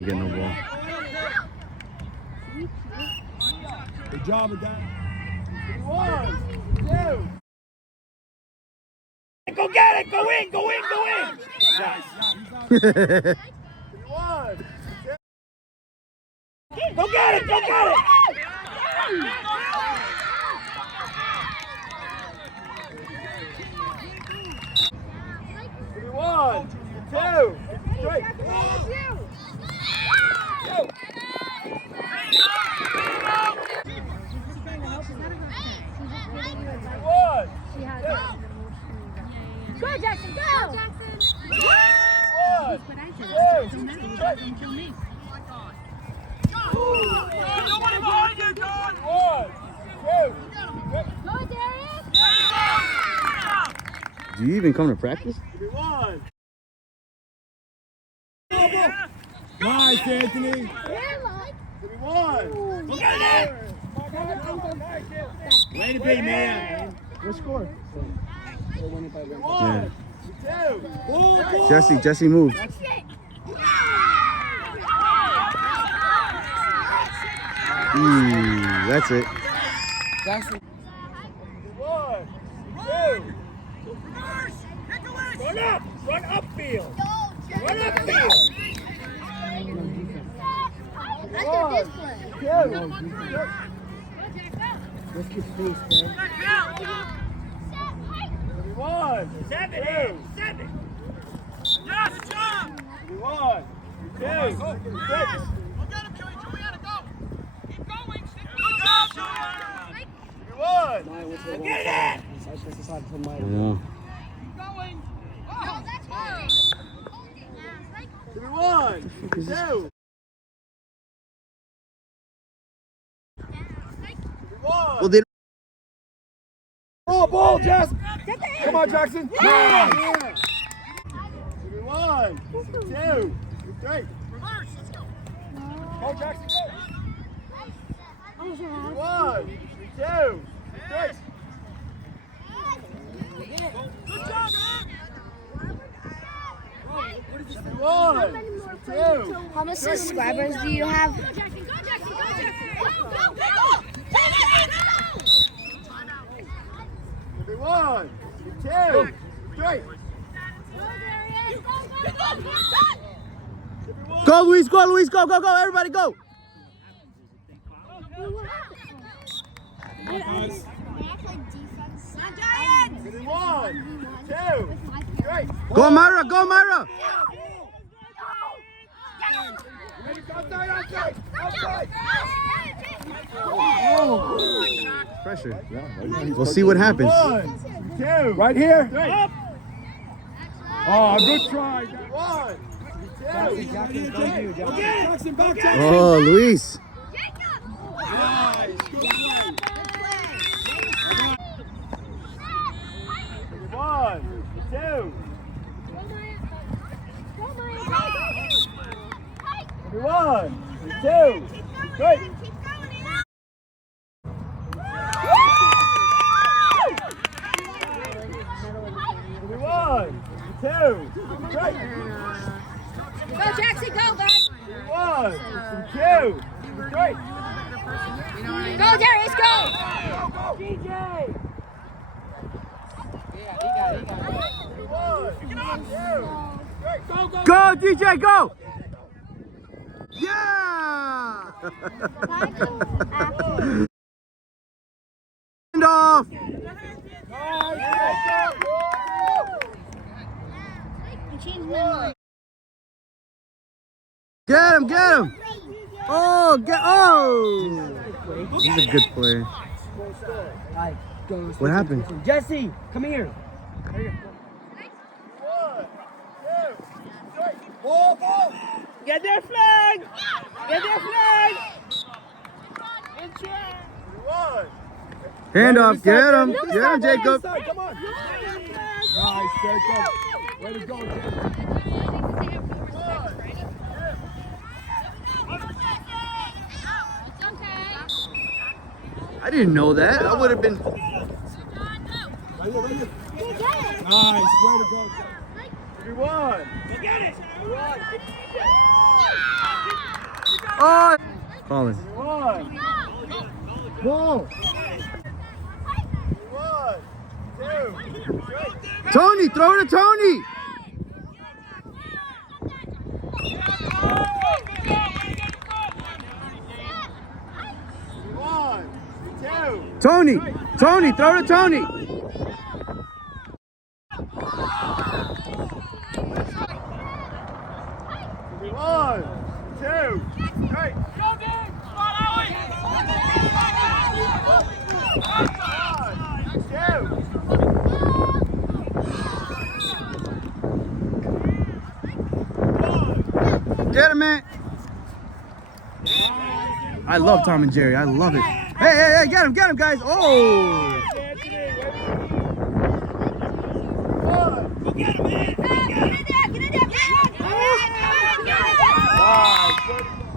Get no ball. Good job with that. 1, 2. Go get it! Go in! Go in! Go in! Nice. 1, 2. Go get it! Go get it! 1, 2, 3. Go, Jackson, go! Nobody behind you, John! 1, 2, Go, Darius! Do you even come to practice? 1. Nice, Anthony. 1. Look at it! Way to be, man. What score? 1, 2. Jesse moved. That's it. 1, 2. Run up! Run upfield! Run upfield! 1, 2. Let's get space, man. 1, 7, 7. Yes, jump! 1, 2, 6. Go get him, Juliana, go! Keep going! Good 1! Get it! Yeah. Going! No, that's hard. 1, 2. 1. Well, they Ball, Jess! Come on, Jackson! Nice! 1, 2, 3. Reverse, let's go! Go, Jackson, go! 1, 2, 3. Good job, man! 1, 2. How much subscribers do you have? Go, Jackson, go, Jackson, go, Jackson! Go, go, go! 1, 2, 3. go, Luis, go, Luis, go, go, go, everybody go. 1, 2, 3. Go, Myra, go, Myra. Outside. Pressure. We'll see what happens. 1, 2. Right here. 3. Up. Oh, good try. 1, 2. Jackson, back. Oh, Luis. Nice. Good play. 1, 2. 1, 2, 3. 1, 2, 3. Go, Jackson, go, guys! 1, 2, 3. Go, Darius, go! DJ. Go, DJ, go. Yeah. Hand off. Get him, get him. Oh, he's a good player. What happened? Jesse, come here. 1, 2, 3. Ball. Get their flag! Get their flag! 1. Hand off, get him, Jacob. Come on. Nice, Jacob. Way to go, Jacob. I didn't know that. I would have been. Right here, right here. Nice, way to go. 31. Oh! Colin. 31. Go. 1, 2, 3. Tony, throw to Tony. 1, 2. Tony, Tony, throw to Tony. 1, 2, 3. Get him, man. I love Tom and Jerry. I love it. Hey, get him, guys. Oh! Nice.